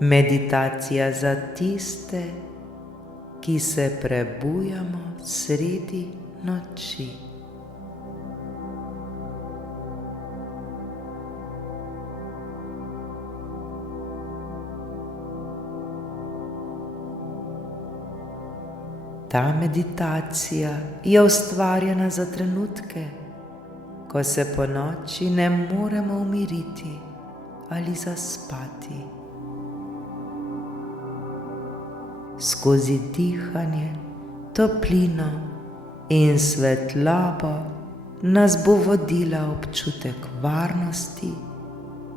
Meditacija za tiste, ki se prebujamo sredi noči. Ta meditacija je ustvarjena za trenutke, ko se ponoči ne moremo umiriti ali zaspati. Skozi dihanje, toplino in svetlobo nas bo vodila občutek varnosti,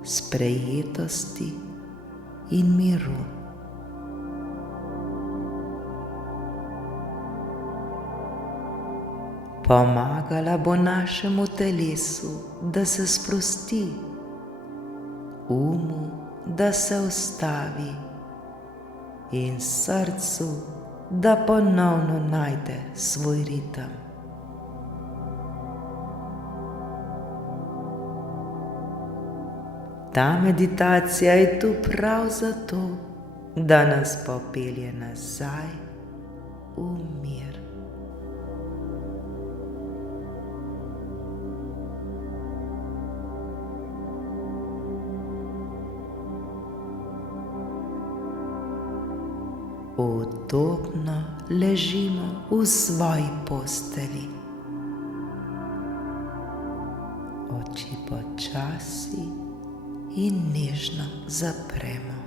sprejetosti in miru. Pomagala bo našemu telesu, da se sprosti, umu, da se ustavi in srcu, da ponovno najde svoj ritem. Ta meditacija je tu prav zato, da nas popelje nazaj v mir. Udobno ležimo v svoji postelji. Oči počasi in nežno zapremo.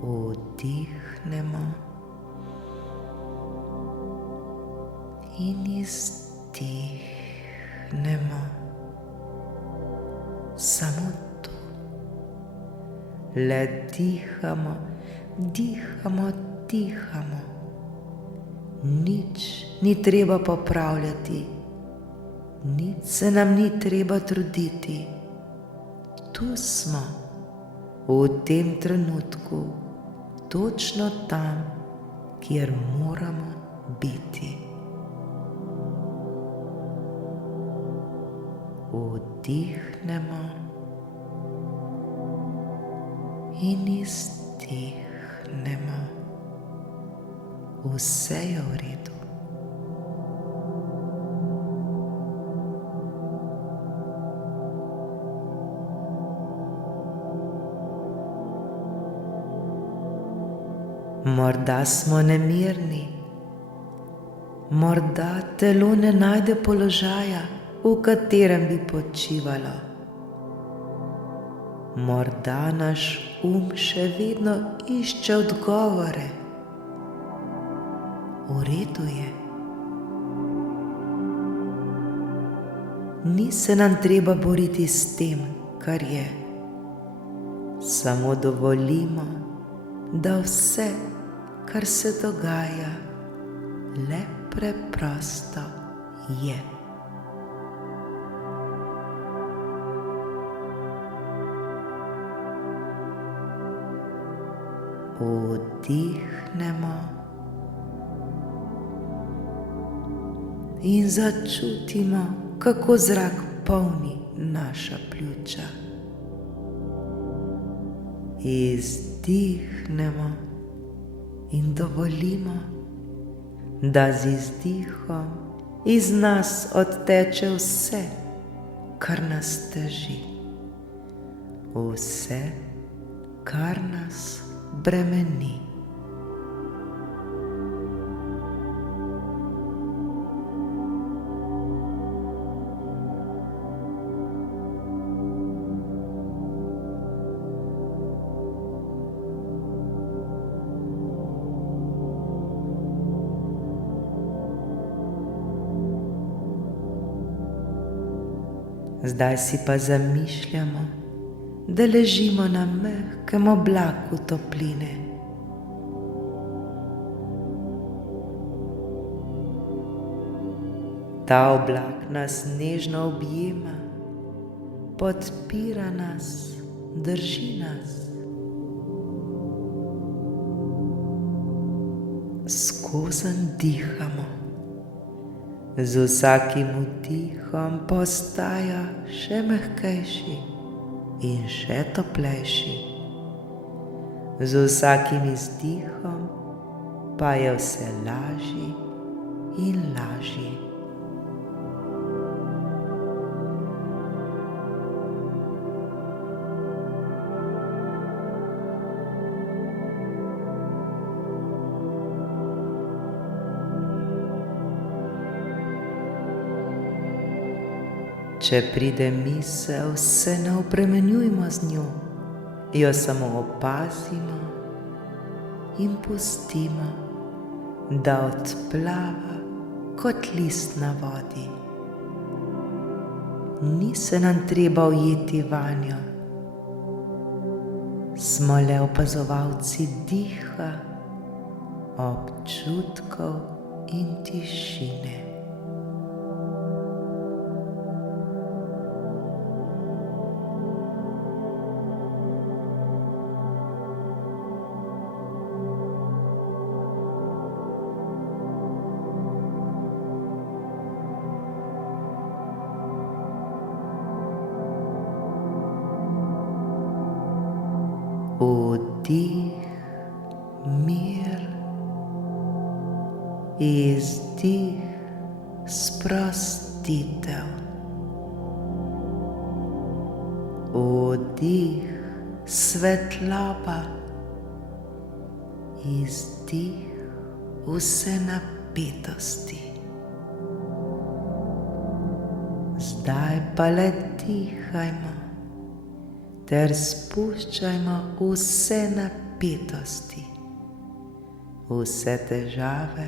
Vdihnemo in izdihnemo. Samo to. Le dihamo, dihamo, dihamo. Nič ni treba popravljati, nič se nam ni treba truditi. Tu smo, v tem trenutku, točno tam, kjer moramo biti. Vdihnemo in izdihnemo. Vse je v redu. Morda smo nemirni, morda telo ne najde položaja, v katerem bi počivalo. Morda naš še vedno išče odgovore. V redu je. Ni se nam treba boriti s tem, kar je. Samo dovolimo, da vse, kar se dogaja, le preprosto je. Vdihnemo in začutimo, kako zrak polni naša pljuča. Izdihnemo in dovolimo, da z izdihom iz nas odteče vse, kar nas teži, vse, kar nas bremeni. Zdaj si pa zamišljamo, da ležimo na mehkem oblaku topline. Ta oblak nas nežno objema, podpira nas, drži nas. Skozenj dihamo. Z vsakim vdihom postaja še mehkejši in še toplejši. Z vsakim izdihom pa je vse lažji in lažji. Če pride misel, se ne obremenjujmo z njo, jo samo opazimo in pustimo, da odplava kot list na vodi. Ni se nam treba ujeti vanjo, smo le opazovalci diha, občutkov in tišine. Vdih, mir, izdih, sprostitev. Vdih, svetloba, izdih, vse napetosti. Zdaj pa le dihajmo ter spuščajmo vse napetosti, vse težave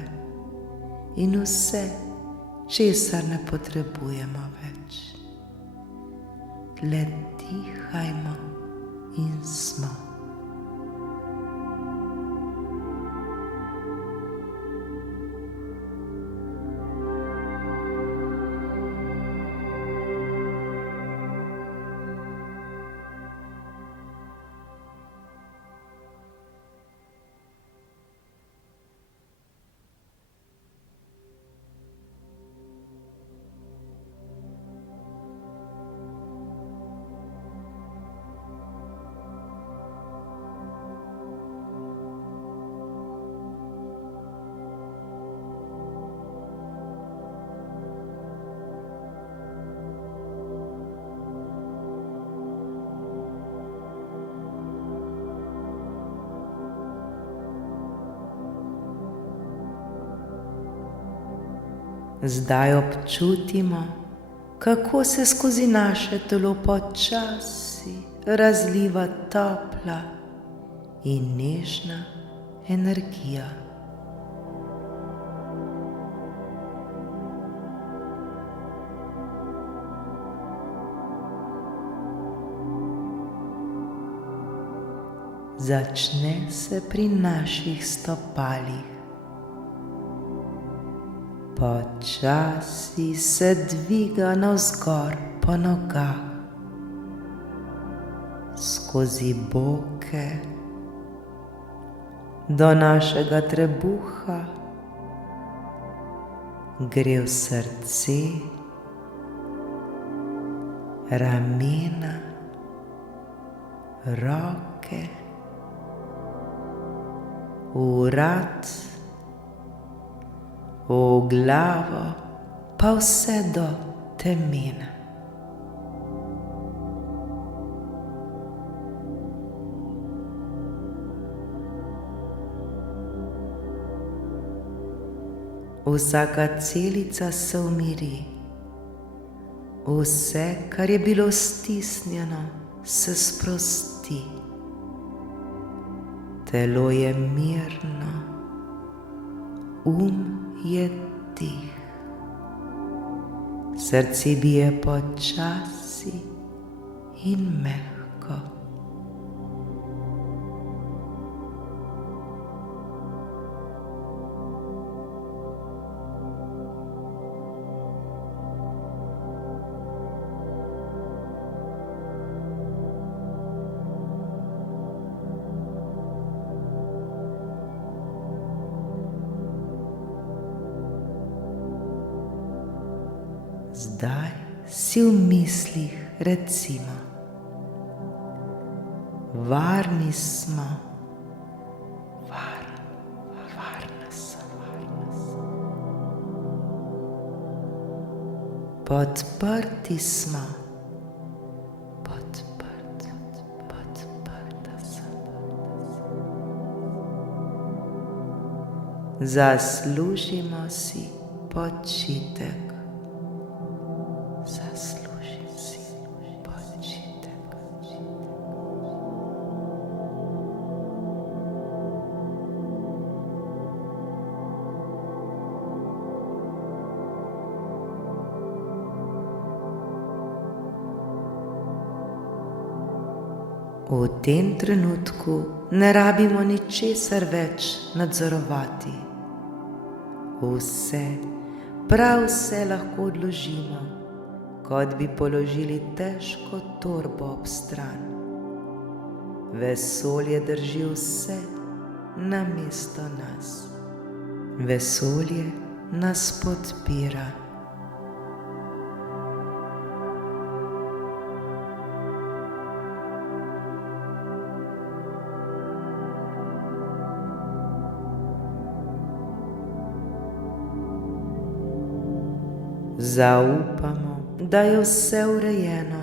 in vse, česar ne potrebujemo več. Le dihajmo in smo. Zdaj občutimo, kako se skozi naše telo počasi razliva topla in nežna energija. Začne se pri naših stopalih. Počasi se dviga navzgor po nogah, skozi boke, do našega trebuha, gre v srce, ramena, roke, vrat, v glavo, pa vse do temena. Vsaka celica se umiri, vse, kar je bilo stisnjeno, se sprosti. Telo je mirno, je tih, srce bije počasi in mehko. Zdaj si v mislih recimo: varni smo, varna sem. Podprti smo, podprta sem. Zaslužimo si počitek. V tem trenutku ne rabimo ničesar več nadzorovati. Vse, prav vse lahko odložimo, kot bi položili težko torbo ob stran. Vesolje drži vse namesto nas. Vesolje nas podpira. Zaupamo, da je vse urejeno,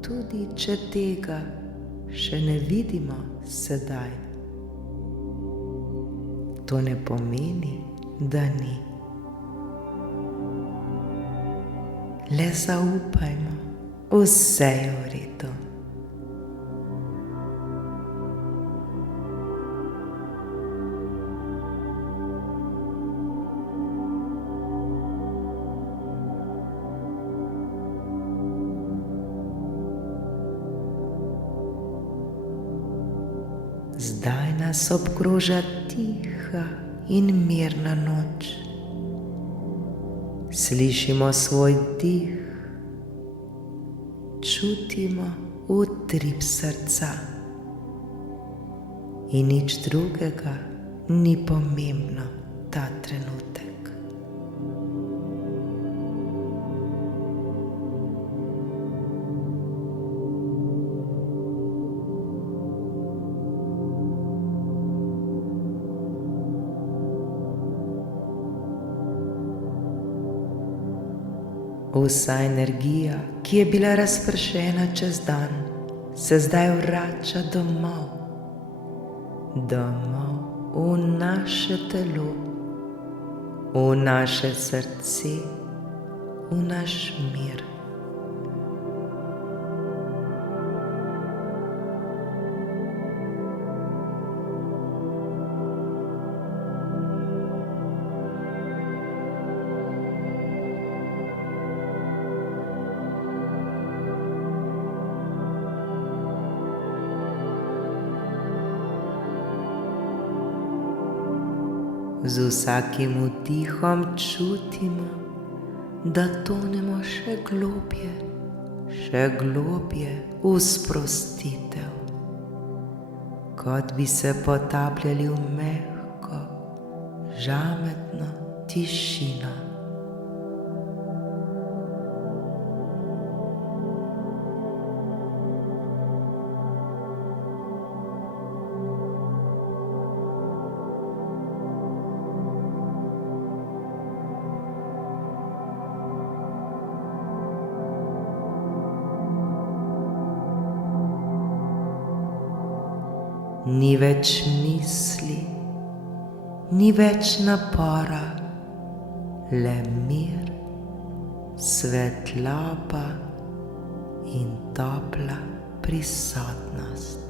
tudi če tega še ne vidimo sedaj. To ne pomeni, da ni. Le zaupajmo, vse je v redu. Zdaj nas obkroža tiha in mirna noč. Slišimo svoj dih, čutimo utrip srca in nič drugega ni pomembno ta trenutek. Vsa energija, ki je bila razpršena čez dan, se zdaj vrača domov v naše telo, v naše srce, v naš mir. Z vsakim vdihom čutimo, da tonemo še globje v sprostitev, kot bi se potapljali v mehko, žametno tišino. Ni več misli, ni več napora, le mir, svetloba in topla prisotnost.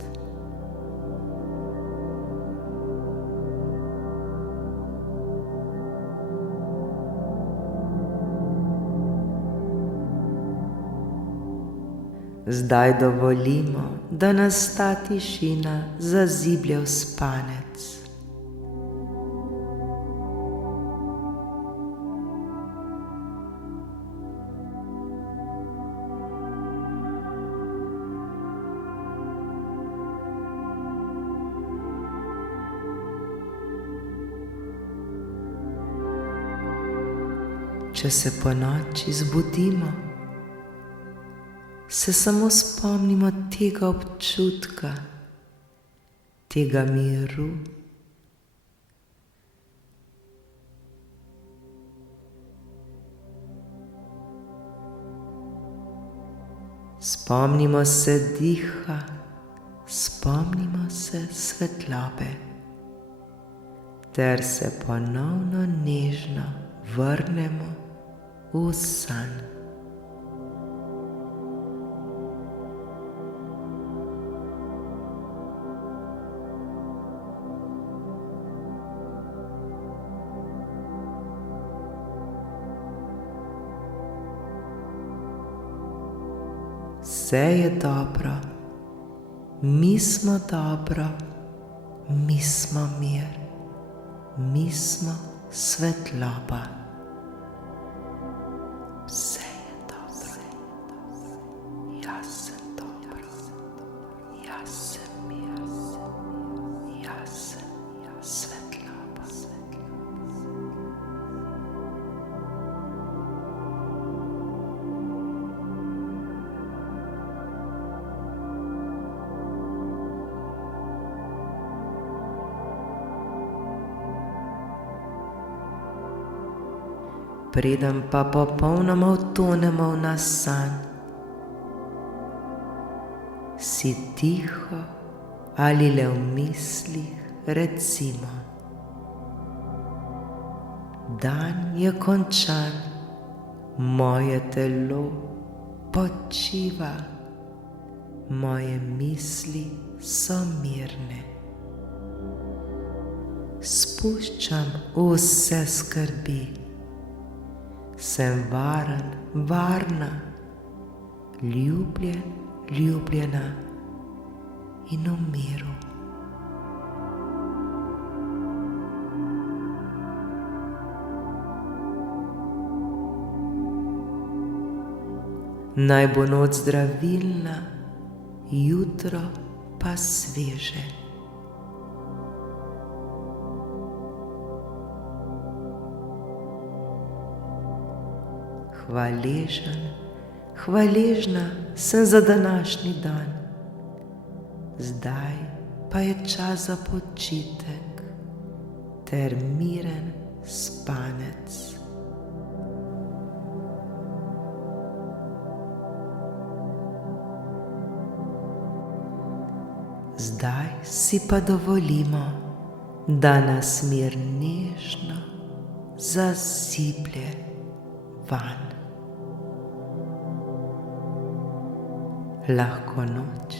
Zdaj dovolimo, da nas ta tišina zaziblje v spanec. Če se ponoči zbudimo, se samo spomnimo tega občutka, tega miru. Spomnimo se diha, spomnimo se svetlobe, ter se ponovno nežno vrnemo v san. Vse je dobro, mi smo dobro, mi smo mir, mi smo svetloba. Vse je dobro, jaz sem dobro, jaz sem mir, jaz sem svetloba. Preden pa popolnoma utonemo v naš san, si tiho ali le v mislih recimo: dan je končan, moje telo počiva, moje misli so mirne. Spuščam vse skrbi, sem varen, varna, ljubljen, ljubljena in v miru. Naj bo noč zdravilna, jutro pa sveže. Hvaležen, hvaležna sem za današnji dan, zdaj pa je čas za počitek ter miren spanec. Zdaj si pa dovolimo, da nas mir nežno zasiplje van. Lahko noč,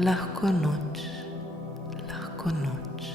lahko noč, lahko noč.